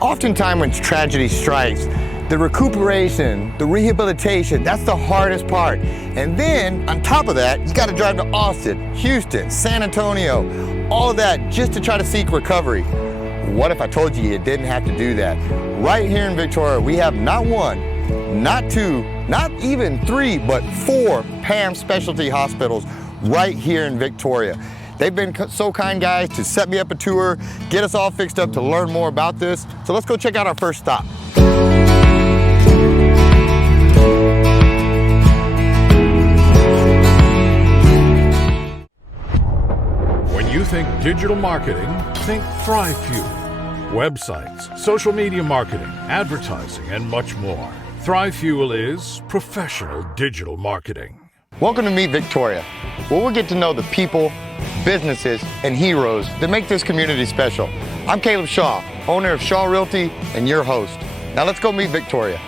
Oftentimes when tragedy strikes, the recuperation, the rehabilitation, that's the hardest part. And then on top of that, you gotta drive to Austin, Houston, San Antonio, all of that just to try to seek recovery. What if I told you you didn't have to do that? Right here in Victoria, we have not one, not two, not even three, but 4 PAM specialty hospitals right here in Victoria. They've been so kind, guys, to set me up a tour, get us all fixed up to learn more about this. So let's go check out our first stop. When you think digital marketing, think ThriveFuel. Websites, social media marketing, advertising, and much more. ThriveFuel is professional digital marketing. Welcome to Meet Victoria, where we'll get to know the people, businesses, and heroes that make this community special. I'm Caleb Shaw, owner of Shaw Realty and your host. Now let's go meet Victoria.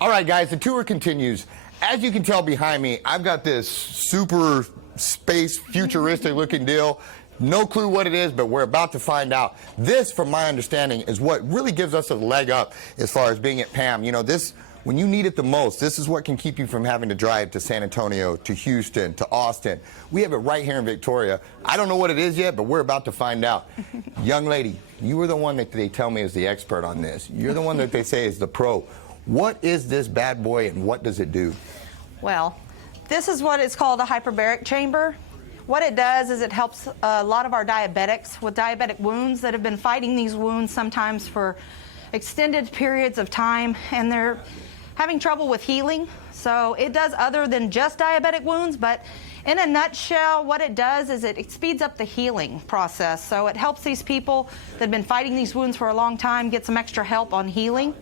All right, guys, the tour continues. As you can tell behind me, I've got this super space futuristic looking deal. No clue what it is, but we're about to find out. This, from my understanding, is what really gives us a leg up as far as being at PAM. You know, this, when you need it the most, this is what can keep you from having to drive to San Antonio, to Houston, to Austin. We have it right here in Victoria. I don't know what it is yet, but we're about to find out. Young lady, you were the one that they tell me is the expert on this. You're the one that they say is the pro. What is this bad boy and what does it do? Well, this is what it's called a hyperbaric chamber. What it does is it helps a lot of our diabetics with diabetic wounds that have been fighting these wounds sometimes for extended periods of time, and they're having trouble with healing. So it does other than just diabetic wounds, but in a nutshell, what it does is it speeds up the healing process. So it helps these people that have been fighting these wounds for a long time get some extra help on healing.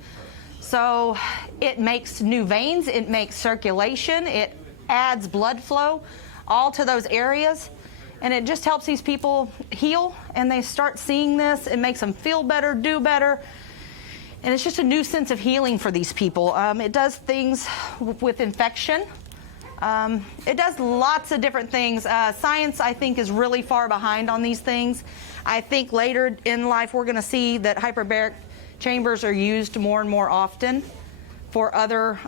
So it makes new veins, it makes circulation, it adds blood flow all to those areas, and it just helps these people heal, and they start seeing this. It makes them feel better, do better, and it's just a new sense of healing for these people. It does things with infection. It does lots of different things. Science, I think, is really far behind on these things. I think later in life we're going to see that hyperbaric chambers are used more and more often for other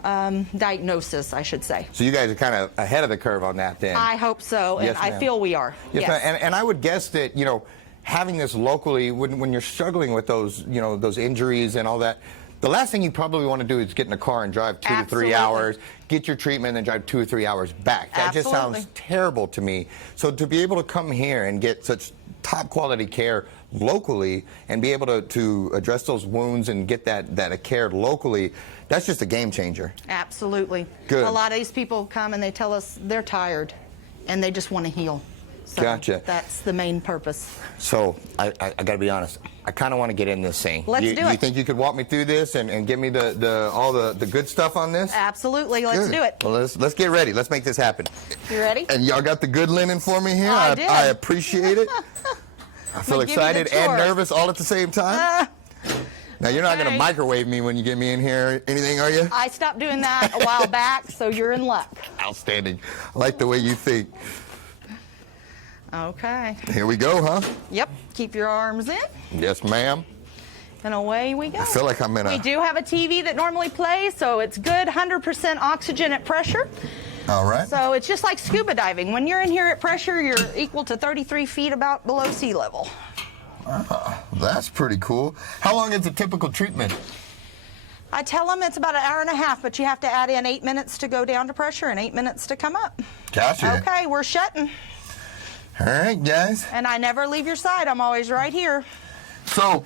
diagnosis, I should say. So you guys are kind of ahead of the curve on that then? I hope so, and yes, I feel we are. Yes, yes. And I would guess that, you know, having this locally, when you're struggling with those, you know, those injuries and all that, the last thing you probably want to do is get in a car and drive 2 to 3 hours, get your treatment, and then drive 2 or 3 hours back. That just sounds terrible to me. So to be able to come here and get such top quality care locally and be able to address those wounds and get that care locally, that's just a game changer. Absolutely. Good. A lot of these people come and they tell us they're tired and they just want to heal. So gotcha. That's the main purpose. So I got to be honest, I kind of want to get in this thing. Let's do it. You think you could walk me through this and give me all the good stuff on this? Absolutely. Let's do it. Well, let's get ready. Let's make this happen. You ready? And y'all got the good linen for me here. I did. I appreciate it. I feel excited and nervous all at the same time. Now, you're not going to microwave me when you get me in here, anything, are you? I stopped doing that a while back, so you're in luck. Outstanding. I like the way you think. Okay. Here we go, huh? Yep. Keep your arms in. Yes, ma'am. And away we go. I feel like I'm in a... We do have a TV that normally plays, so it's good 100% oxygen at pressure. All right. So it's just like scuba diving. When you're in here at pressure, you're equal to 33 feet about below sea level. That's pretty cool. How long is a typical treatment? I tell them it's about an hour and a half, but you have to add in 8 minutes to go down to pressure and 8 minutes to come up. Gotcha. Okay, we're shutting. All right, guys. And I never leave your side. I'm always right here. So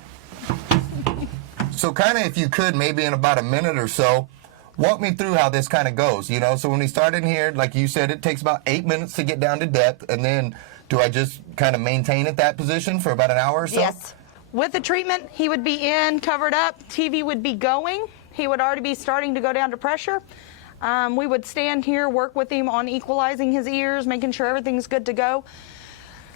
kind of, if you could, maybe in about a minute or so, walk me through how this kind of goes, you know? So when we start in here, like you said, it takes about 8 minutes to get down to depth, and then do I just kind of maintain at that position for about an hour or so? Yes. With the treatment, he would be in, covered up, TV would be going. He would already be starting to go down to pressure. We would stand here, work with him on equalizing his ears, making sure everything's good to go.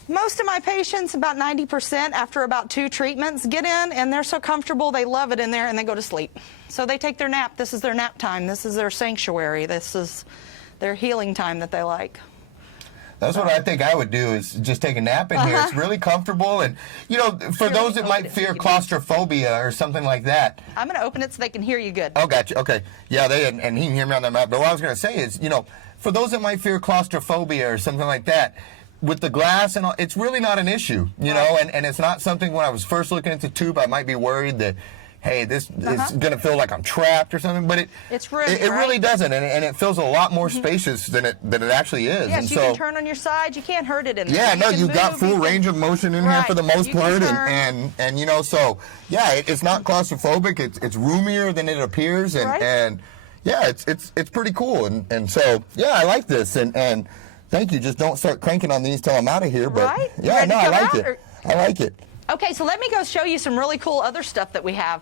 Most of my patients, about 90% after about 2 treatments, get in and they're so comfortable, they love it in there, and they go to sleep. So they take their nap. This is their nap time. This is their sanctuary. This is their healing time that they like. That's what I think I would do, is just take a nap in here. It's really comfortable. And, you know, for those that might fear claustrophobia or something like that. I'm going to open it so they can hear you good. Oh, gotcha. Okay. Yeah, and he can hear me on that map. But what I was going to say is, you know, for those that might fear claustrophobia or something like that, with the glass and all, it's really not an issue, you know, and it's not something. When I was first looking at the tube, I might be worried that, hey, this is going to feel like I'm trapped or something, but it really doesn't, and it feels a lot more spacious than it actually is. Yes, and you can turn on your side. You can't hurt it in there. Yeah, no, you've got full range of motion in here for the most part, and you know, so yeah, it's not claustrophobic. It's roomier than it appears, and yeah, it's pretty cool, and so yeah, I like this, and thank you. Just don't start cranking on these till I'm out of here, but yeah, no, I like it. I like it. Okay, so let me go show you some really cool other stuff that we have.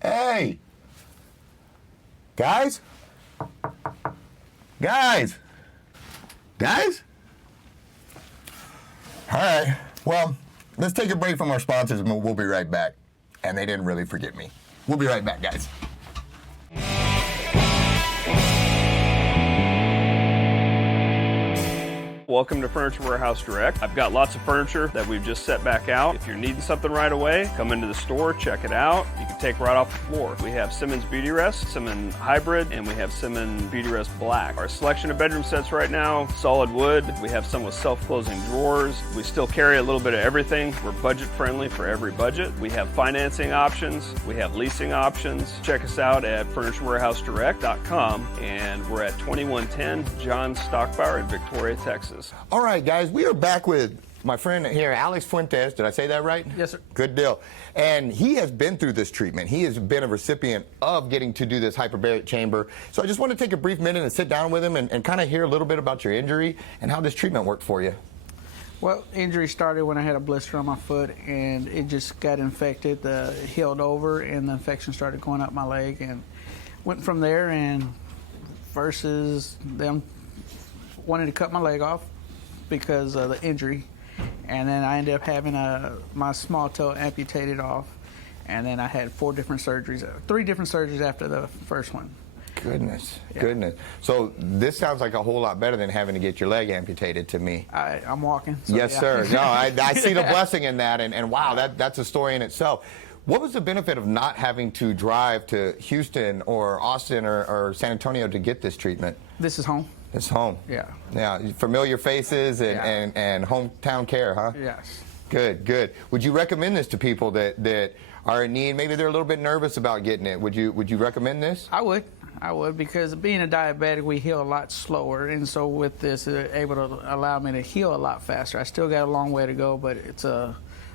Hey, guys, all right, well, let's take a break from our sponsors and we'll be right back. And they didn't really forget me. We'll be right back, guys. Welcome to Furniture Warehouse Direct. I've got lots of furniture that we've just set back out. If you're needing something right away, come into the store, check it out. You can take right off the floor. We have Simmons Beauty Rest, Simmons Hybrid, and we have Simmons Beauty Rest Black. Our selection of bedroom sets right now, solid wood. We have some with self-closing drawers. We still carry a little bit of everything. We're budget friendly for every budget. We have financing options. We have leasing options. Check us out at FurnitureWarehouseDirect.com, and we're at 2110 John Stockbauer in Victoria, Texas. All right, guys, we are back with my friend here, Alex Fuentes. Did I say that right? Yes, sir. Good deal. And he has been through this treatment. He has been a recipient of getting to do this hyperbaric chamber. So I just want to take a brief minute and sit down with him and kind of hear a little bit about your injury and how this treatment worked for you. Well, injury started when I had a blister on my foot, and it just got infected. It healed over, and the infection started going up my leg, and went from there. And versus them wanted to cut my leg off because of the injury, and then I ended up having my small toe amputated off, and then I had 3 different surgeries after the first one. Goodness. So this sounds like a whole lot better than having to get your leg amputated to me. I'm walking. So yes, yeah. sir. No, I see the blessing in that, and wow, that's a story in itself. What was the benefit of not having to drive to Houston or Austin or San Antonio to get this treatment? This is home. It's home. Yeah. Yeah, familiar faces and hometown care, huh? Yes. Good. Would you recommend this to people that are in need? Maybe they're a little bit nervous about getting it. Would you recommend this? I would, because being a diabetic, we heal a lot slower, and so with this, it's able to allow me to heal a lot faster. I still got a long way to go, but it's a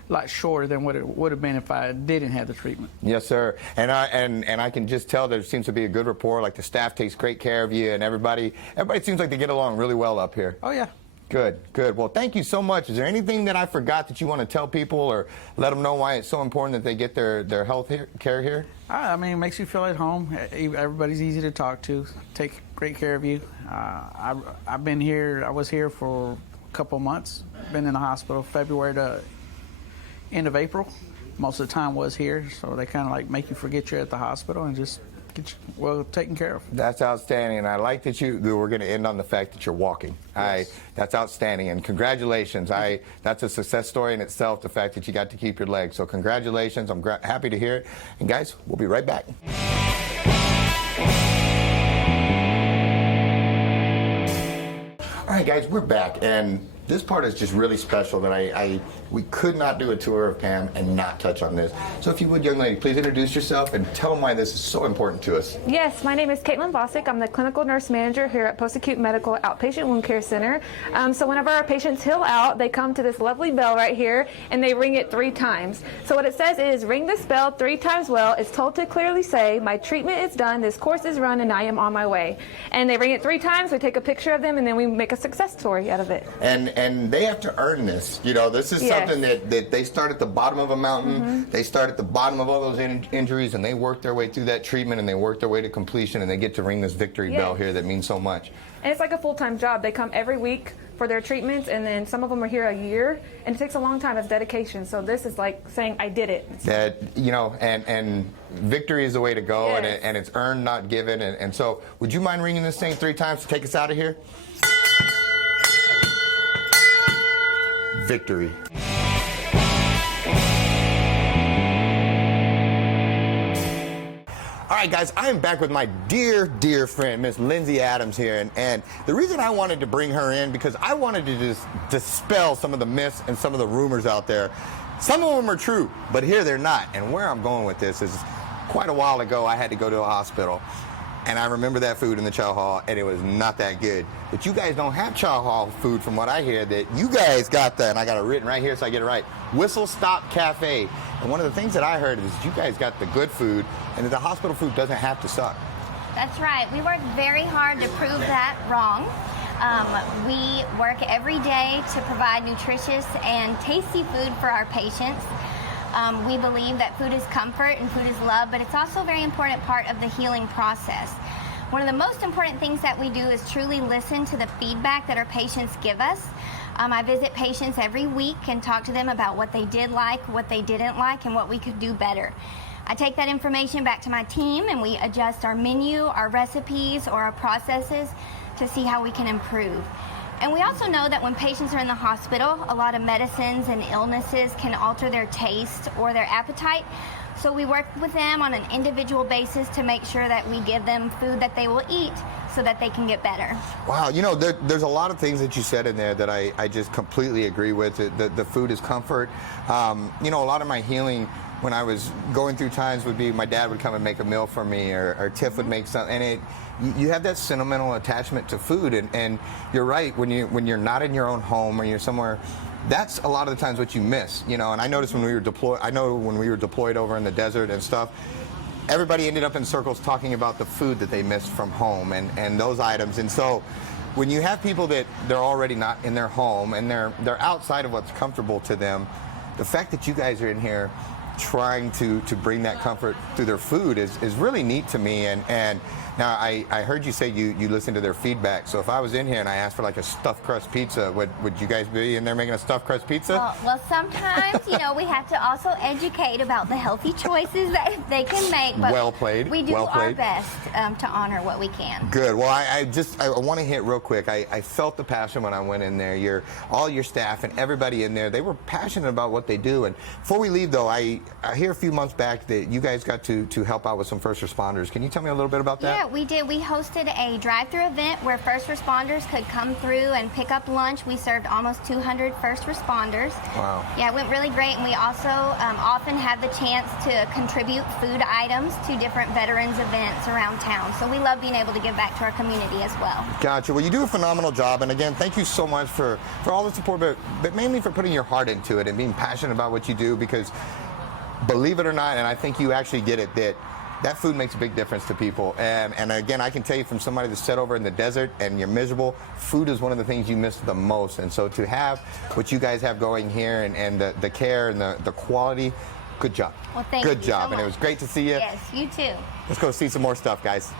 lot shorter than what it would have been if I didn't have the treatment. Yes, sir. And I can just tell there seems to be a good rapport. Like the staff takes great care of you, and everybody seems like they get along really well up here. Oh yeah. Good. Well, thank you so much. Is there anything that I forgot that you want to tell people or let them know why it's so important that they get their health care here? I mean, it makes you feel at home. Everybody's easy to talk to, take great care of you. I've been here, I was here for a couple months, been in the hospital February to end of April. Most of the time was here, so they kind of like make you forget you're at the hospital and just get you well taken care of. That's outstanding, and I like that we're going to end on the fact that you're walking. Yes. That's outstanding, and congratulations. That's a success story in itself, the fact that you got to keep your leg. So congratulations. I'm happy to hear it. And guys, we'll be right back. All right, guys, we're back, and this part is just really special that we could not do a tour of PAM and not touch on this. So if you would, young lady, please introduce yourself and tell them why this is so important to us. Yes, my name is Caitlin Bosick. I'm the clinical nurse manager here at Post-Acute Medical Outpatient Wound Care Center. So whenever our patients heal out, they come to this lovely bell right here, and they ring it 3 times. So what it says is, ring this bell 3 times well. It's told to clearly say, my treatment is done, this course is run, and I am on my way. And they ring it 3 times, we take a picture of them, and then we make a success story out of it. And they have to earn this. You know, this is something that they start at the bottom of a mountain. Mm-hmm. They start at the bottom of all those injuries, and they work their way through that treatment, and they work their way to completion, and they get to ring this victory bell here that means so much. And it's like a full-time job. They come every week for their treatments, and then some of them are here a year, and it takes a long time. It's dedication. So this is like saying, I did it. That, you know, and victory is the way to go, Yes. and it's earned, not given. And so, would you mind ringing this thing 3 times to take us out of here? Victory. All right, guys, I am back with my dear, dear friend, Miss Lindsay Adams here. And the reason I wanted to bring her in, because I wanted to just dispel some of the myths and some of the rumors out there. Some of them are true, but here they're not. And where I'm going with this is quite a while ago, I had to go to a hospital. And I remember that food in the chow hall, and it was not that good. But you guys don't have chow hall food, from what I hear, that you guys got that, and I got it written right here so I get it right. Whistle Stop Cafe. And one of the things that I heard is you guys got the good food, and that the hospital food doesn't have to suck. That's right. We work very hard to prove that wrong. We work every day to provide nutritious and tasty food for our patients. We believe that food is comfort and food is love, but it's also a very important part of the healing process. One of the most important things that we do is truly listen to the feedback that our patients give us. I visit patients every week and talk to them about what they did like, what they didn't like, and what we could do better. I take that information back to my team, and we adjust our menu, our recipes, or our processes to see how we can improve. And we also know that when patients are in the hospital, a lot of medicines and illnesses can alter their taste or their appetite. So we work with them on an individual basis to make sure that we give them food that they will eat so that they can get better. Wow, you know, there's a lot of things that you said in there that I just completely agree with. The food is comfort. You know, a lot of my healing when I was going through times would be my dad would come and make a meal for me, or Tiff would make something, and you have that sentimental attachment to food, and you're right, when you're not in your own home or you're somewhere, that's a lot of the times what you miss, you know. And I noticed when we were deployed over in the desert and stuff, everybody ended up in circles talking about the food that they missed from home and those items. And so when you have people that they're already not in their home and they're outside of what's comfortable to them, the fact that you guys are in here trying to bring that comfort through their food is really neat to me. And now I heard you say you listen to their feedback. So if I was in here and I asked for like a stuffed crust pizza, would you guys be in there making a stuffed crust pizza? Well, sometimes, you know, we have to also educate about the healthy choices that they can make. But Well played. We do Well our played. best to honor what we can. Good. Well, I want to hit real quick. I felt the passion when I went in there. All your staff and everybody in there, they were passionate about what they do. And before we leave, though, I hear a few months back that you guys got to help out with some first responders. Can you tell me a little bit about that? Yeah, we did. We hosted a drive-through event where first responders could come through and pick up lunch. We served almost 200 first responders. Wow. Yeah, it went really great. And we also often had the chance to contribute food items to different veterans events around town. So we love being able to give back to our community as well. Gotcha. Well, you do a phenomenal job. And again, thank you so much for all the support, but mainly for putting your heart into it and being passionate about what you do, because believe it or not, and I think you actually get it, that food makes a big difference to people. And again, I can tell you from somebody that's set over in the desert and you're miserable, food is one of the things you miss the most. And so to have what you guys have going here and the care and the quality, good job. Well, thank you Good job. so much. And it was great to see you. Yes, you too. Let's go see some more stuff, guys.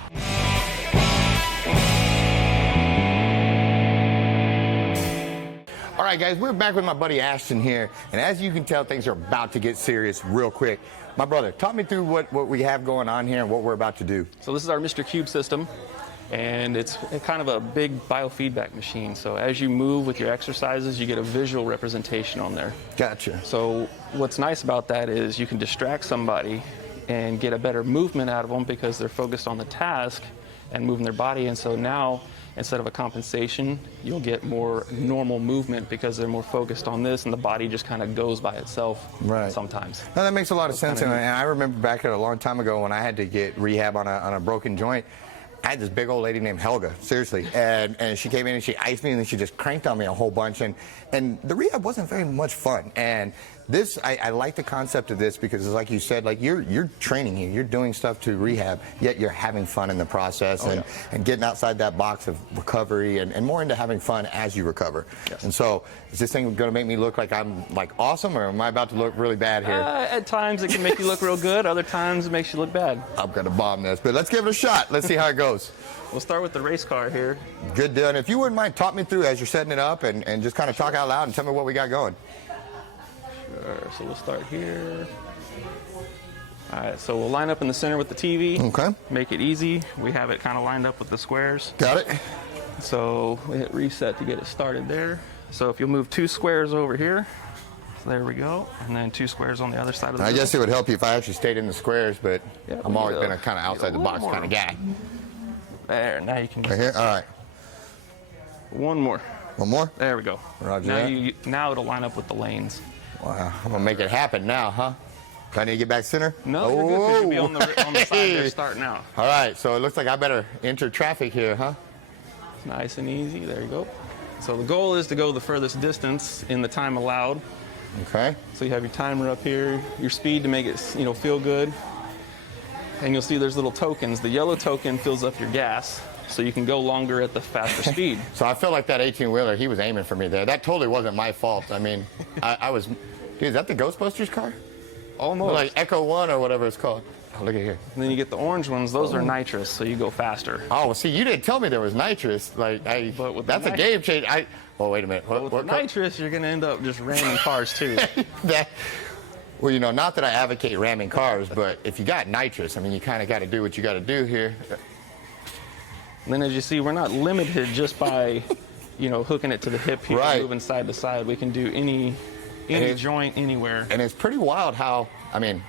All right, guys, we're back with my buddy Ashton here, and as you can tell, things are about to get serious real quick. My brother, talk me through what we have going on here and what we're about to do. So this is our Mr. Cube system, and it's kind of a big biofeedback machine. So as you move with your exercises, you get a visual representation on there. Gotcha. So what's nice about that is you can distract somebody and get a better movement out of them because they're focused on the task and moving their body. And so now, instead of a compensation, you'll get more normal movement because they're more focused on this, and the body just kind of goes by itself sometimes. Now, that makes a lot of sense, and I remember back a long time ago when I had to get rehab on a broken joint. I had this big old lady named Helga, seriously, and she came in and she iced me and then she just cranked on me a whole bunch, and the rehab wasn't very much fun. And this, I like the concept of this because it's like you said, like you're training here, you're doing stuff to rehab, yet you're having fun in the process and getting outside that box of recovery and more into having fun as you recover. Yes. And so, is this thing going to make me look like I'm like awesome, or am I about to look really bad here? At times it can make you look real good. Other times it makes you look bad. I'm going to bomb this, but let's give it a shot. Let's see how it goes. We'll start with the race car here. Good deal. And if you wouldn't mind, talk me through as you're setting it up and just kind of talk out loud and tell me what we got going. Sure. So we'll start here. All right, so we'll line up in the center with the TV. Okay. Make it easy. We have it kind of lined up with the squares. Got it. So we hit reset to get it started there. So if you'll move 2 squares over here. So there we go. And then 2 squares on the other side of the I middle. guess it would help you if I actually stayed in the squares, but Yeah, I'm always we been a kind of outside the box kind of guy. There, now you can Right here? All right. One more. One more? There we go. Roger now that. now it'll line up with the lanes. Wow. I'm going to make it happen now, huh? Do I need to get back center? No, you're good, 'cause you'll be on the side there starting out. All right, so it looks like I better enter traffic here, huh? It's nice and easy. There you go. So the goal is to go the furthest distance in the time allowed. Okay. So you have your timer up here, your speed to make it, feel good. And you'll see there's little tokens. The yellow token fills up your gas, so you can go longer at the faster speed. So I feel like that 18-wheeler, he was aiming for me there. That totally wasn't my fault. I mean, I was, dude, is that the Ghostbusters car? Almost. Like Echo 1 or whatever it's called. Oh, look at here. And then you get the orange ones. Those are nitrous, so you go faster. Oh, well, see, you didn't tell me there was nitrous. Like, But with that's the a game change. Oh, wait a minute. But with the nitrous, you're going to end up just ramming cars, too. Well, not that I advocate ramming cars, but if you got nitrous, I mean, you kind of got to do what you got to do here. And then as you see, we're not limited just by, hooking it to the hip here, Right. moving side to side. We can do any joint anywhere. And it's pretty wild how, I mean,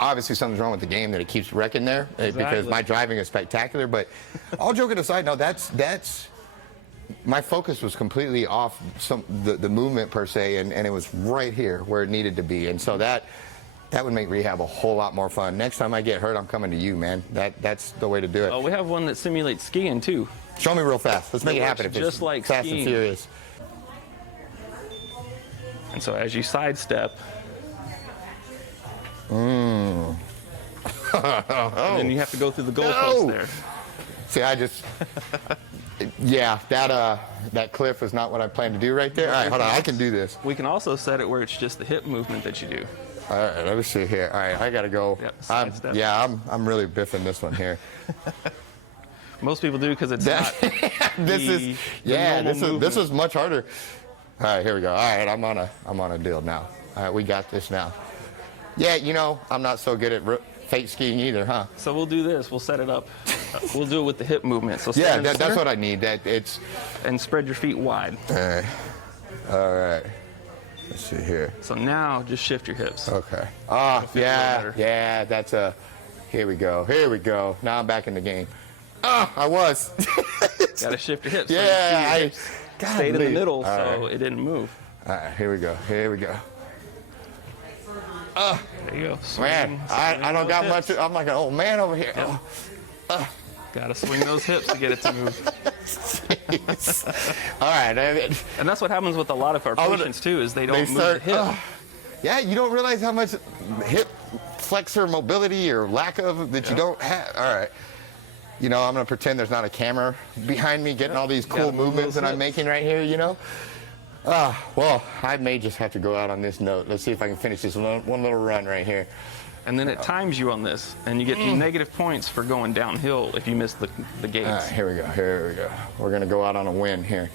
obviously something's wrong with the game that it keeps wrecking there because Exactly. my driving is spectacular. But all joking aside, no, that's my focus was completely off the movement per se, and it was right here where it needed to be. And so that would make rehab a whole lot more fun. Next time I get hurt, I'm coming to you, man. That's the way to do it. Oh, we have one that simulates skiing, too. Show me real fast. Let's make it works happen if it's just like fast skiing. and furious. And so as you sidestep, and then you have to go through the goalpost No. there. See, yeah, that cliff is not what I planned to do right there. All right, hold on, I can do this. We can also set it where it's just the hip movement that you do. All right, let me see here. All right, I gotta go. Yep, sidestep. I'm really biffing this one here. Most people do because it's not. This normal is much harder. All right, here we go. All right, I'm on a deal now. All right, we got this now. Yeah, I'm not so good at fake skiing either, huh? So we'll do this. We'll set it up. We'll do it with the hip movement. So Yeah, stand in the that's center what I need. and spread your feet wide. All right. Let's see here. So now just shift your hips. Okay. It'll feel a little better. That's here we go. Now I'm back in the game. I was. Got to shift your hips. Yeah, So your feet stayed in the middle, All so right. it didn't move. All right, here we go. There you go. Man, I don't got much. I'm like an old man over here. Yep. Got to swing those hips to get it to move. All right. And that's what happens with a lot of our patients too, is they don't move the hip. Yeah, you don't realize how much hip flexor mobility or lack of that you don't have. All right. I'm going to pretend there's not a camera behind me getting all these cool movements that I'm making right here, Well, I may just have to go out on this note. Let's see if I can finish this one little run right here. And then it times you on this, and you get negative points for going downhill if you miss the gates. All right, here we go. We're going to go out on a win here.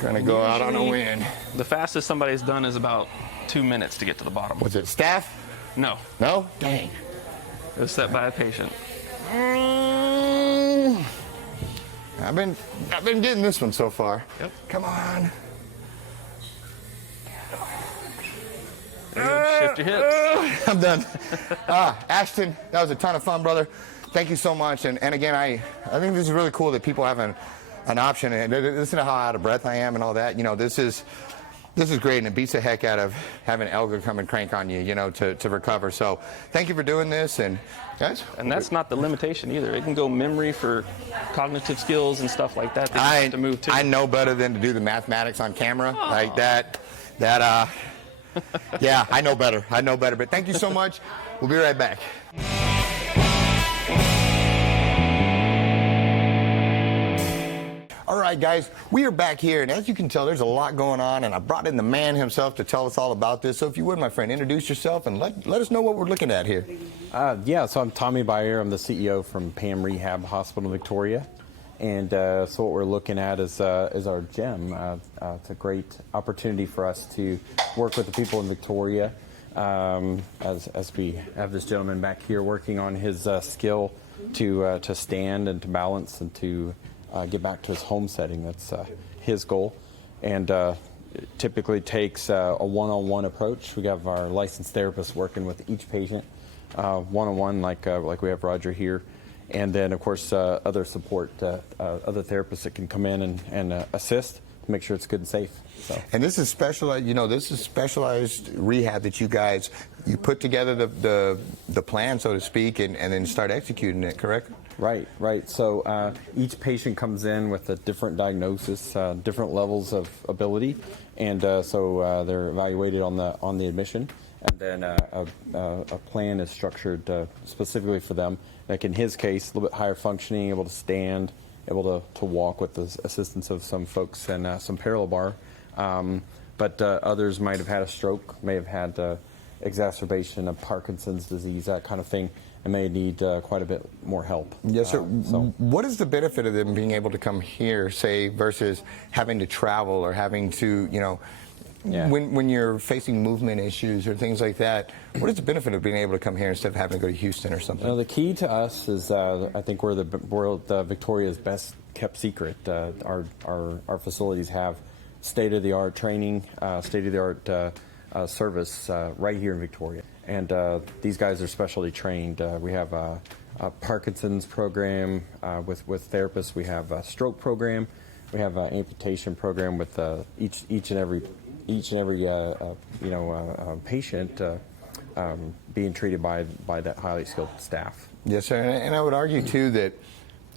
The fastest somebody's done is about 2 minutes to get to the bottom. Was it staff? No, No? Dang. it was set by a patient. I've been getting this one so far. Yep. Come on. Shift your hips. I'm done. Ashton, that was a ton of fun, brother. Thank you so much. And again, I think this is really cool that people have an option. And listen to how out of breath I am and all that. This is great, and it beats the heck out of having Elga come and crank on you, to recover. So thank you for doing this, and guys. And that's not the limitation either. It can go memory for cognitive skills and stuff like that. That you have to move to. I know better than to do the mathematics on camera like that. That, yeah, I know better. I know better. But thank you so much. We'll be right back. All right, guys, we are back here, and as you can tell, there's a lot going on, and I brought in the man himself to tell us all about this. So if you would, my friend, introduce yourself and let us know what we're looking at here. Yeah, so I'm Tommy Bayer. I'm the CEO from PAM Rehab Hospital Victoria. And so what we're looking at is our gym. It's a great opportunity for us to work with the people in Victoria as we have this gentleman back here working on his skill to stand and to balance and to get back to his home setting. That's his goal. And it typically takes a one-on-one approach. We have our licensed therapists working with each patient one-on-one like we have Roger here. And then, of course, other support, other therapists that can come in and assist to make sure it's good and safe. So. And this is specialized, this is specialized rehab that you put together the plan, so to speak, and then start executing it, correct? Right. So each patient comes in with a different diagnosis, different levels of ability, and so they're evaluated on the admission, and then a plan is structured specifically for them. Like in his case, a little bit higher functioning, able to stand, able to walk with the assistance of some folks and some parallel bar. But others might have had a stroke, may have had exacerbation of Parkinson's disease, that kind of thing, and may need quite a bit more help. Yes, sir. What is the benefit of them being able to come here, say, versus having to travel or having to, when you're facing movement issues or things like that, what is the benefit of being able to come here instead of having to go to Houston or something? The key to us is, I think we're Victoria's best kept secret. Our facilities have state-of-the-art training, state-of-the-art service right here in Victoria. And these guys are specially trained. We have a Parkinson's program with therapists. We have a stroke program. We have an amputation program with each and every patient being treated by that highly skilled staff. Yes, sir. And I would argue too that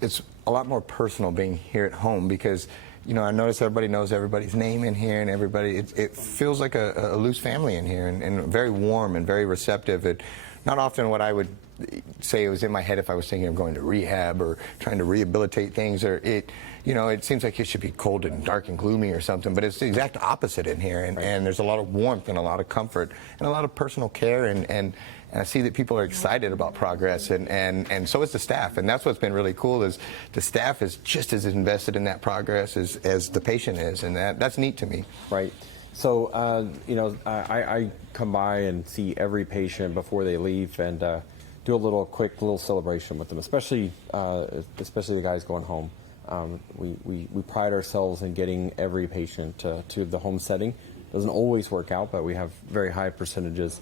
it's a lot more personal being here at home because I notice everybody knows everybody's name in here, and it feels like a loose family in here, and very warm and very receptive. And not often what I would say it was in my head if I was thinking of going to rehab or trying to rehabilitate things, or it seems like it should be cold and dark and gloomy or something, but it's the exact opposite in here, and there's a lot of warmth and a lot of comfort and a lot of personal care, and I see that people are excited about progress, and so is the staff, and that's what's been really cool is the staff is just as invested in that progress as the patient is, and that's neat to me. Right. So, I come by and see every patient before they leave and do a quick celebration with them, especially the guys going home. We pride ourselves in getting every patient to the home setting. Doesn't always work out, but we have very high percentages.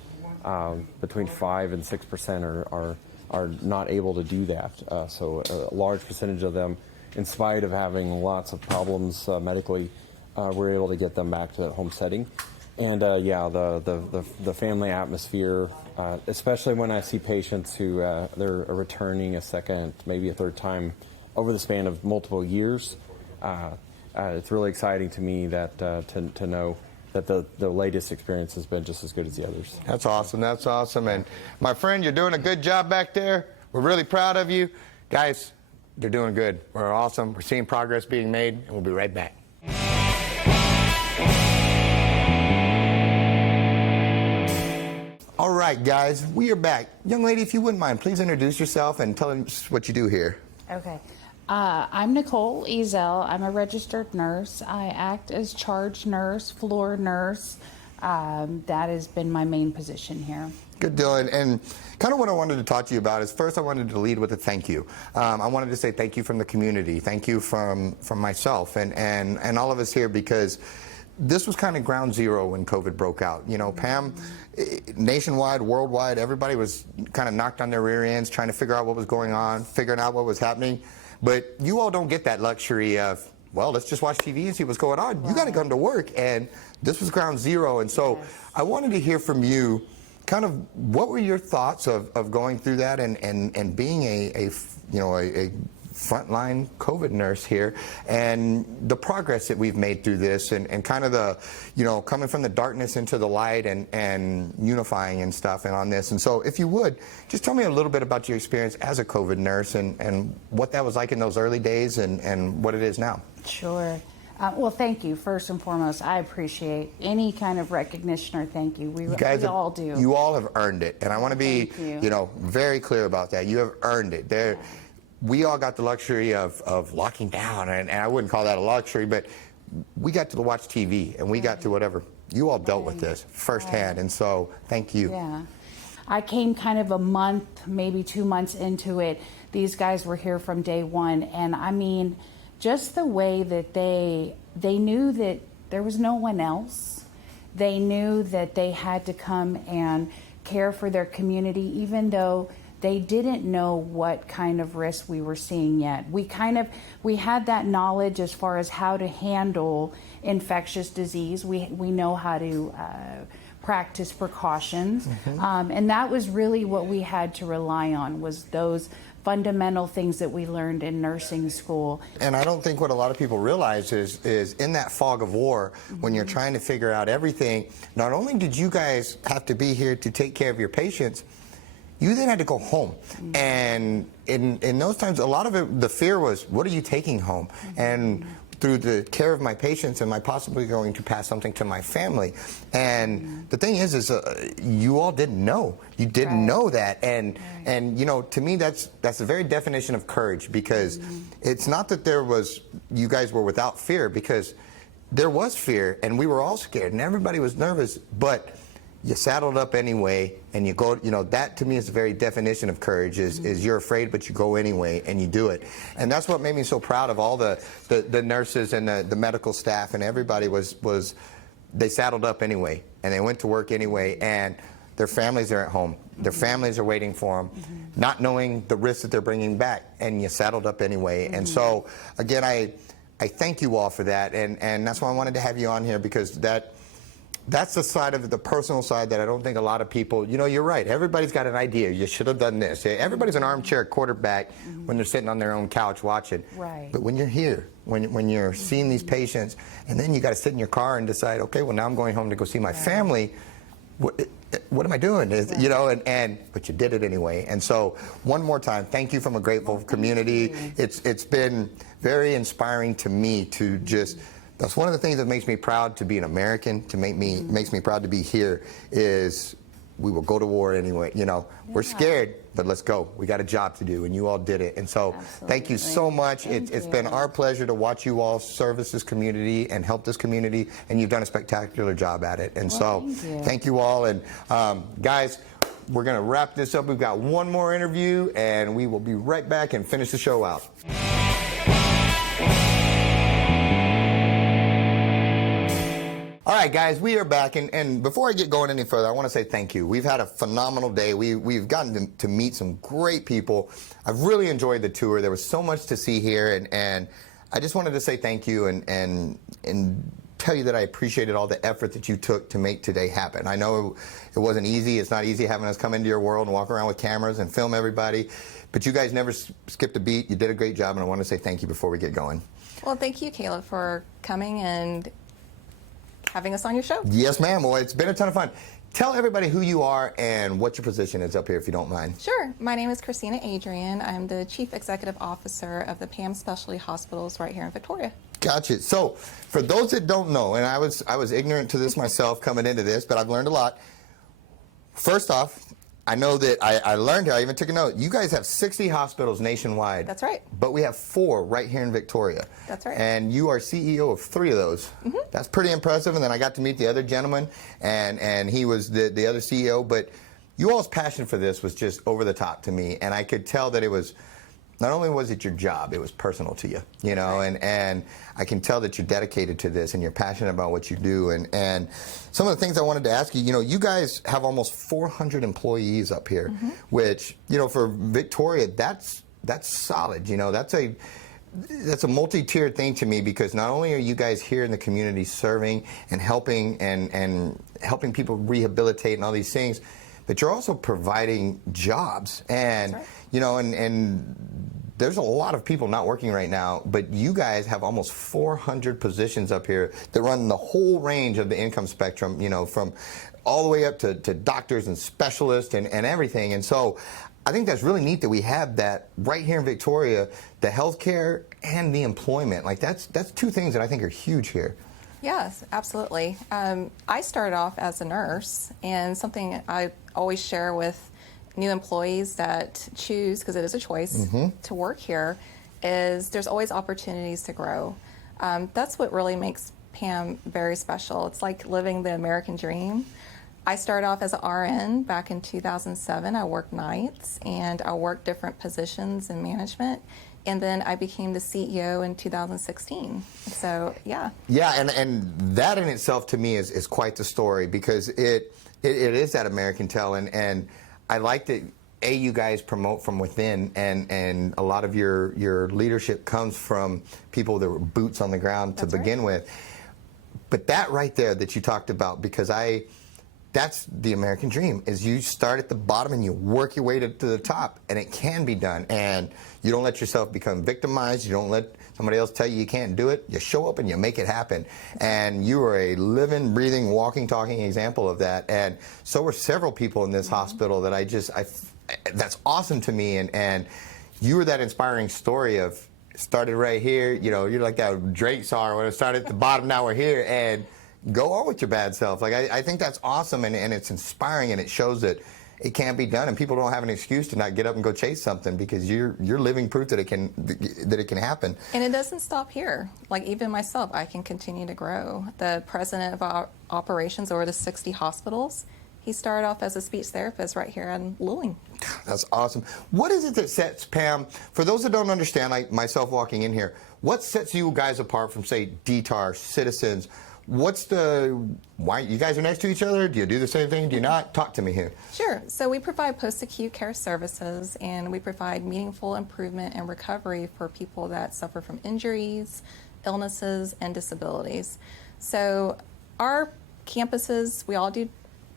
Between 5 and 6% are not able to do that. So a large percentage of them, in spite of having lots of problems medically, we're able to get them back to that home setting. And the family atmosphere, especially when I see patients who they're returning a second, maybe a third time over the span of multiple years, it's really exciting to me that to know that the latest experience has been just as good as the others. That's awesome. That's awesome. And my friend, you're doing a good job back there. We're really proud of you. Guys, they're doing good. We're awesome. We're seeing progress being made, and we'll be right back. All right, guys, we are back. Young lady, if you wouldn't mind, please introduce yourself and tell us what you do here. Okay. I'm Nicole Ezell. I'm a registered nurse. I act as charge nurse, floor nurse. That has been my main position here. Good deal. And kind of what I wanted to talk to you about is first I wanted to lead with a thank you. I wanted to say thank you from the community. Thank you from myself and all of us here, because this was kind of ground zero when COVID broke out. PAM, nationwide, worldwide, everybody was kind of knocked on their rear ends trying to figure out what was going on, figuring out what was happening. But you all don't get that luxury of, well, let's just watch TV and see what's going on. Wow. You got to come to work, and this was ground zero. And so I wanted to hear from you kind of what were your thoughts of going through that and being a frontline COVID nurse here, and the progress that we've made through this, and kind of the, coming from the darkness into the light, and unifying and stuff, and on this. And so if you would, just tell me a little bit about your experience as a COVID nurse, and what that was like in those early days, and what it is now. Sure. Well, thank you. First and foremost, I appreciate any kind of recognition or thank you. We all do. You all have earned it, and I want to be, very clear about that. You have earned it. We all got the luxury of locking down, and I wouldn't call that a luxury, but we got to watch TV, and we got to whatever. You all dealt with this firsthand, and so thank you. Yeah. I came kind of a month, maybe 2 months into it. These guys were here from day one, and I mean, just the way that they knew that there was no one else. They knew that they had to come and care for their community, even though they didn't know what kind of risk we were seeing yet. We had that knowledge as far as how to handle infectious disease. We know how to practice precautions, and that was really what we had to rely on, was those fundamental things that we learned in nursing school. And I don't think what a lot of people realize is in that fog of war, when you're trying to figure out everything, not only did you guys have to be here to take care of your patients, you then had to go home. And in those times, a lot of it, the fear was, what are you taking home? And through the care of my patients, am I possibly going to pass something to my family? And the thing is you all didn't know. You didn't know that. And to me, that's the very definition of courage, because it's not that you guys were without fear, because there was fear, and we were all scared, and everybody was nervous, but you saddled up anyway, and you go, that to me is the very definition of courage, is you're afraid, but you go anyway, and you do it. And that's what made me so proud of all the nurses and the medical staff, and everybody was they saddled up anyway, and they went to work anyway, and their families are at home. Their families are waiting for them, not knowing the risks that they're bringing back, and you saddled up anyway. And so, again, I thank you all for that, and that's why I wanted to have you on here, because that's the side of it, the personal side, that I don't think a lot of people, you're right. Everybody's got an idea. You should have done this. Everybody's an armchair quarterback when they're sitting on their own couch watching. Right. But when you're here, when you're seeing these patients, and then you got to sit in your car and decide, okay, well, now I'm going home to go see my family. What am I doing? But you did it anyway. And so, one more time, thank you from a grateful community. It's been very inspiring to me to just. That's one of the things that makes me proud to be an American, makes me proud to be here, is we will go to war anyway. We're scared, but let's go. We got a job to do, and you all did it. And so thank you so much. It's been our pleasure to watch you all service this community and help this community, and you've done a spectacular job at it. And thank you all. And guys, we're going to wrap this up. We've got one more interview, and we will be right back and finish the show out. All right, guys, we are back, and before I get going any further, I want to say thank you. We've had a phenomenal day. We've gotten to meet some great people. I've really enjoyed the tour. There was so much to see here, and I just wanted to say thank you and tell you that I appreciated all the effort that you took to make today happen. I know it wasn't easy. It's not easy having us come into your world and walk around with cameras and film everybody, but you guys never skipped a beat. You did a great job, and I want to say thank you before we get going. Well, thank you, Caleb, for coming and having us on your show. Yes, ma'am. Well, it's been a ton of fun. Tell everybody who you are and what your position is up here, if you don't mind. Sure. My name is Christina Adrian. I'm the Chief Executive Officer of the PAM Specialty Hospitals right here in Victoria. Gotcha. So, for those that don't know, and I was ignorant to this myself coming into this, but I've learned a lot. First off, I know that I learned here, I even took a note, you guys have 60 hospitals nationwide. That's right. But we have 4 right here in Victoria. That's right. And you are CEO of 3 of those. That's pretty impressive. And then I got to meet the other gentleman, and he was the other CEO. But you all's passion for this was just over the top to me. And I could tell that it was, not only was it your job, it was personal to you, and I can tell that you're dedicated to this and you're passionate about what you do. And some of the things I wanted to ask you, you guys have almost 400 employees up here, which, for Victoria, that's solid. That's a multi-tiered thing to me, because not only are you guys here in the community serving and helping and helping people rehabilitate and all these things, but you're also providing jobs. And, and there's a lot of people not working right now, but you guys have almost 400 positions up here that run the whole range of the income spectrum, you know, from all the way up to doctors and specialists and everything. And so I think that's really neat that we have that right here in Victoria, the healthcare and the employment. Like that's two things that I think are huge here. Yes, absolutely. I started off as a nurse, and something I always share with new employees that choose, because it is a choice, to work here, is there's always opportunities to grow. That's what really makes PAM very special. It's like living the American dream. I started off as an RN back in 2007. I worked nights, and I worked different positions in management. And then I became the CEO in 2016. So, yeah. Yeah, and that in itself to me is quite the story, because it is that American tale. And I like that, you guys promote from within, and a lot of your leadership comes from people that were boots on the ground to begin with. But that right there that you talked about, because that's the American dream, is you start at the bottom and you work your way to the top, and it can be done. And you don't let yourself become victimized. You don't let somebody else tell you can't do it. You show up and you make it happen. And you are a living, breathing, walking, talking example of that. And so are several people in this hospital that that's awesome to me. And you were that inspiring story of started right here. You know, you're like that Drake song when it started at the bottom, now we're here. And go on with your bad self. Like I think that's awesome, and it's inspiring, and it shows that it can be done, and people don't have an excuse to not get up and go chase something, because you're living proof that it can happen. And it doesn't stop here. Like even myself, I can continue to grow. The president of our operations over the 60 hospitals, he started off as a speech therapist right here in Luling. That's awesome. What is it that sets PAM, for those that don't understand, like myself walking in here, what sets you guys apart from, say, DTAR, Citizens? Why you guys are next to each other? Do you do the same thing? Do you not? Talk to me here. Sure. So we provide post-acute care services, and we provide meaningful improvement and recovery for people that suffer from injuries, illnesses, and disabilities. So our campuses, we all do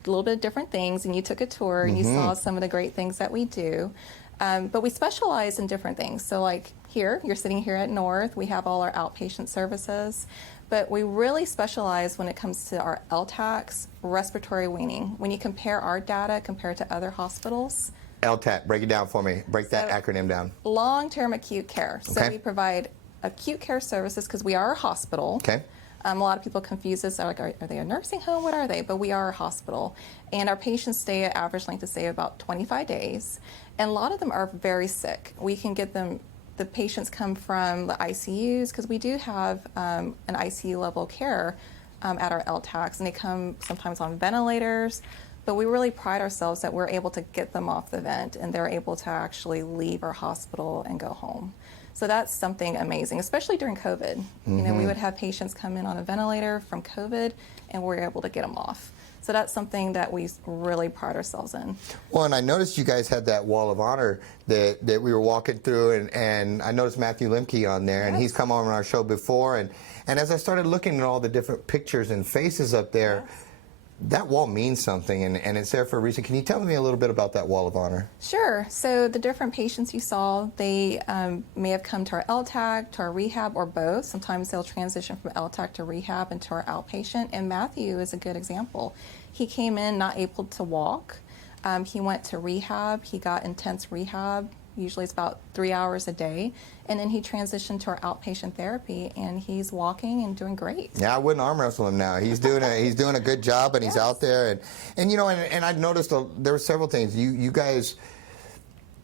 a little bit of different things, and you took a tour and you saw some of the great things that we do. But we specialize in different things. So like here, you're sitting here at North, we have all our outpatient services. But we really specialize when it comes to our LTACs, respiratory weaning. When you compare our data compared to other hospitals. LTAC, break it down for me. Break that acronym down. Long-term acute care. So we provide acute care services because we are a hospital. Okay. A lot of people confuse us. They're like, are they a nursing home? What are they? But we are a hospital. And our patients stay at average length of stay of about 25 days. And a lot of them are very sick. We can get them. The patients come from the ICUs, because we do have an ICU level care at our LTACs, and they come sometimes on ventilators, but we really pride ourselves that we're able to get them off the vent and they're able to actually leave our hospital and go home. So that's something amazing, especially during COVID. You know, we would have patients come in on a ventilator from COVID, and we're able to get them off. So that's something that we really pride ourselves in. Well, and I noticed you guys had that wall of honor that we were walking through, and I noticed Matthew Lemke on there, and he's come on our show before, and as I started looking at all the different pictures and faces up there, that wall means something, and it's there for a reason. Can you tell me a little bit about that wall of honor? Sure. So the different patients you saw, they may have come to our LTAC, to our rehab, or both. Sometimes they'll transition from LTAC to rehab into our outpatient, and Matthew is a good example. He came in not able to walk. He went to rehab. He got intense rehab. Usually it's about 3 hours a day. And then he transitioned to our outpatient therapy, and he's walking and doing great. Yeah, I wouldn't arm wrestle him now. He's doing a good job, and he's out there. And you know, and I've noticed there were several things. You guys,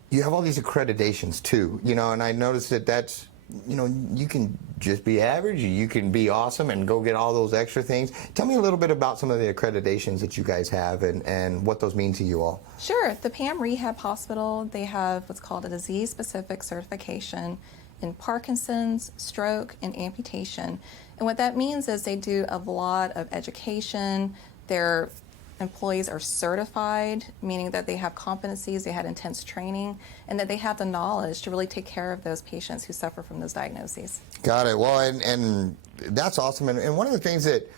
you have all these accreditations too. You know, and I noticed that's, you know, you can just be average, you can be awesome and go get all those extra things. Tell me a little bit about some of the accreditations that you guys have and what those mean to you all. Sure. The PAM Rehab Hospital, they have what's called a disease-specific certification in Parkinson's, stroke, and amputation. And what that means is they do a lot of education. Their employees are certified, meaning that they have competencies, they had intense training, and that they have the knowledge to really take care of those patients who suffer from those diagnoses. Got it. Well, and that's awesome. And one of the things that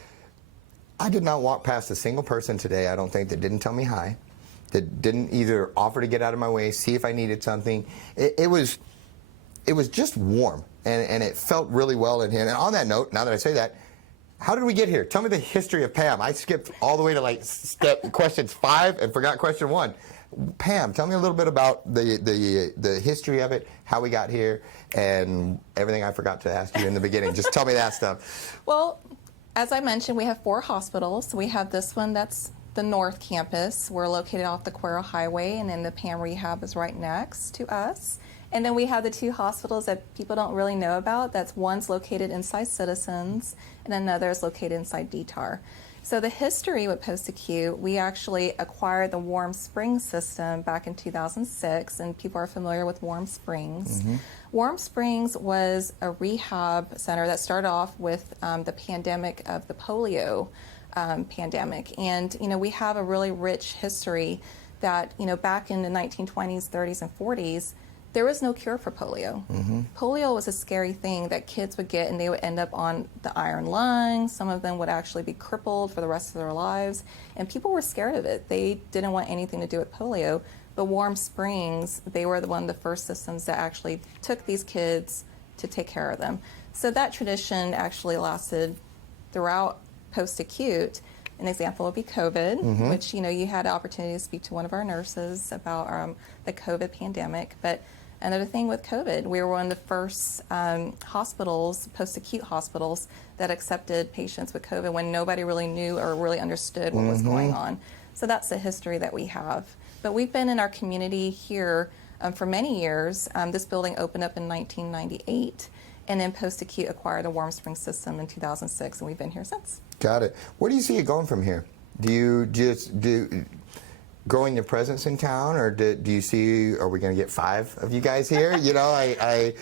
I did not walk past a single person today, I don't think, that didn't tell me hi, that didn't either offer to get out of my way, see if I needed something. It was it was just warm, and it felt really well in here. And on that note, now that I say that, how did we get here? Tell me the history of PAM. I skipped all the way to like questions 5 and forgot question 1. Pam, tell me a little bit about the history of it, how we got here, and everything I forgot to ask you in the beginning. Just tell me that stuff. Well, as I mentioned, we have 4 hospitals. We have this one that's the North Campus. We're located off the Cuero Highway, and then the PAM Rehab is right next to us. And then we have the 2 hospitals that people don't really know about. That's one's located inside Citizens, and another is located inside DTAR. So the history with post-acute, we actually acquired the Warm Springs system back in 2006, and people are familiar with Warm Springs. Warm Springs was a rehab center that started off with the pandemic of the polio pandemic. And, we have a really rich history that, back in the 1920s, 30s, and 40s, there was no cure for polio. Polio was a scary thing that kids would get, and they would end up on the iron lung. Some of them would actually be crippled for the rest of their lives, and people were scared of it. They didn't want anything to do with polio. But Warm Springs, they were one of the first systems that actually took these kids to take care of them. So that tradition actually lasted throughout post-acute. An example would be COVID, which, you had an opportunity to speak to one of our nurses about the COVID pandemic. But another thing with COVID, we were one of the first hospitals, post-acute hospitals, that accepted patients with COVID when nobody really knew or really understood what was going on. So that's the history that we have. But we've been in our community here for many years. This building opened up in 1998, and then post-acute acquired the Warm Springs system in 2006, and we've been here since. Got it. Where do you see it going from here? Do you just growing your presence in town, or do you see, are we going to get 5 of you guys here? Why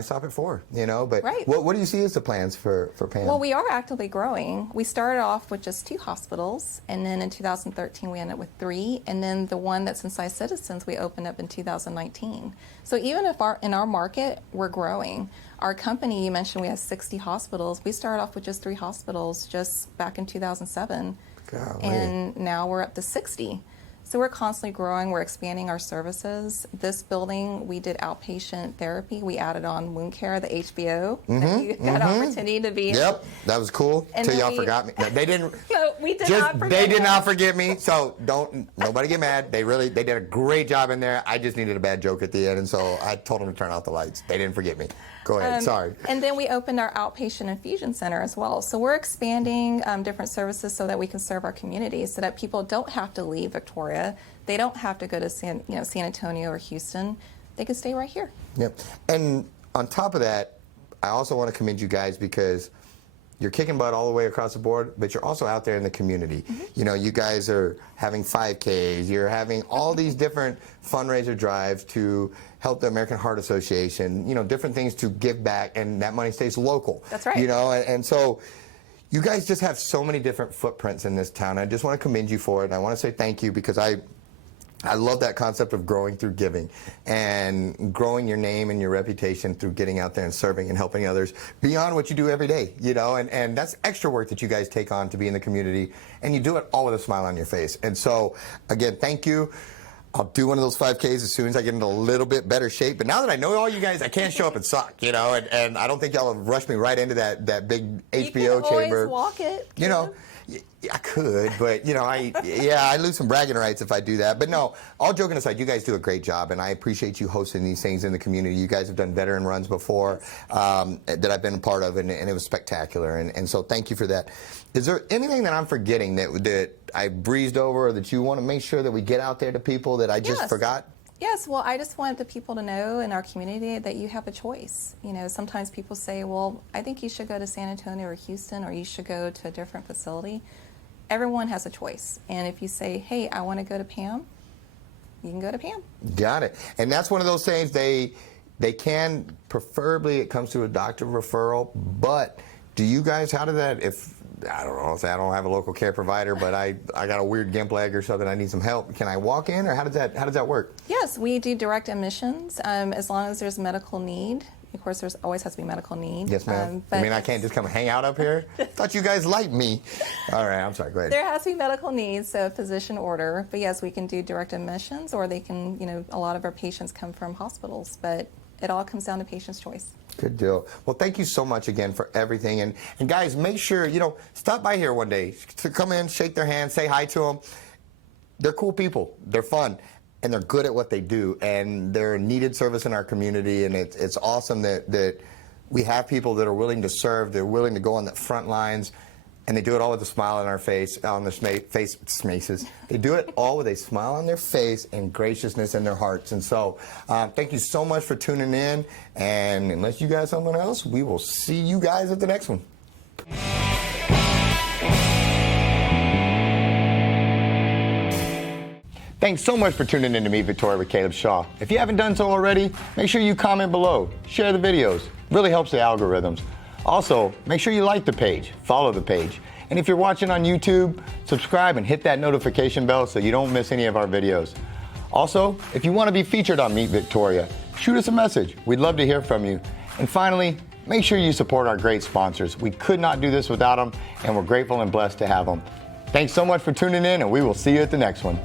stop at 4? But right. What do you see as the plans for PAM? Well, we are actively growing. We started off with just 2 hospitals, and then in 2013 we ended up with 3, and then the one that's inside Citizens we opened up in 2019. So even if in our market we're growing. Our company, you mentioned we have 60 hospitals. We started off with just 3 hospitals just back in 2007. Golly. And now we're up to 60. So we're constantly growing. We're expanding our services. This building, we did outpatient therapy. We added on wound care, the HBO. That you got opportunity to be in. Yep, that was cool. Until y'all forgot me. They didn't. No, we did not forget. They did not forget me. So nobody get mad. They did a great job in there. I just needed a bad joke at the end, and so I told them to turn out the lights. They didn't forget me. Go ahead. Sorry. And then we opened our outpatient infusion center as well. So we're expanding different services so that we can serve our community, so that people don't have to leave Victoria. They don't have to go to San Antonio or Houston. They can stay right here. Yep. And on top of that, I also want to commend you guys because you're kicking butt all the way across the board, but you're also out there in the community. You guys are having 5Ks. You're having all these different fundraiser drives to help the American Heart Association, different things to give back, and that money stays local. That's right. And so you guys just have so many different footprints in this town. I just want to commend you for it, and I want to say thank you because I love that concept of growing through giving and growing your name and your reputation through getting out there and serving and helping others beyond what you do every day, and that's extra work that you guys take on to be in the community, and you do it all with a smile on your face. And so, again, thank you. I'll do one of those 5Ks as soon as I get into a little bit better shape. But now that I know all you guys, I can't show up and suck, and I don't think y'all will rush me right into that big HBO chamber. You can always walk it. I could, but I lose some bragging rights if I do that. But no, all joking aside, you guys do a great job, and I appreciate you hosting these things in the community. You guys have done veteran runs before that I've been a part of, and it was spectacular. And so thank you for that. Is there anything that I'm forgetting that I breezed over, or that you want to make sure that we get out there to people that I just forgot? Yes, well, I just wanted the people to know in our community that you have a choice. Sometimes people say, well, I think you should go to San Antonio or Houston, or you should go to a different facility. Everyone has a choice. And if you say, hey, I want to go to PAM, you can go to PAM. Got it. And that's one of those things they can, preferably it comes to a doctor referral, but do you guys, how did that, if, I don't know, say I don't have a local care provider, but I got a weird gimp leg or something, I need some help. Can I walk in, or how does that work? Yes, we do direct admissions as long as there's medical need. Of course, there's always has to be medical need. Yes, ma'am. I can't just come hang out up here? Thought you guys liked me. All right, I'm sorry, go ahead. There has to be medical needs, so physician order. But yes, we can do direct admissions, or they can, a lot of our patients come from hospitals. But it all comes down to patient's choice. Good deal. Well, thank you so much again for everything. And guys, make sure, stop by here one day to come in, shake their hand, say hi to them. They're cool people. They're fun. And they're good at what they do. And they're a needed service in our community. And it's awesome that we have people that are willing to serve. They're willing to go on the front lines. And they do it all with a smile on our face, on their faces. They do it all with a smile on their face and graciousness in their hearts. And so, thank you so much for tuning in. And unless you got something else, we will see you guys at the next one. Thanks so much for tuning in to Meet Victoria with Caleb Shaw. If you haven't done so already, make sure you comment below, share the videos. Really helps the algorithms. Also, make sure you like the page, follow the page. And if you're watching on YouTube, subscribe and hit that notification bell so you don't miss any of our videos. Also, if you want to be featured on Meet Victoria, shoot us a message. We'd love to hear from you. And finally, make sure you support our great sponsors. We could not do this without them, and we're grateful and blessed to have them. Thanks so much for tuning in, and we will see you at the next one.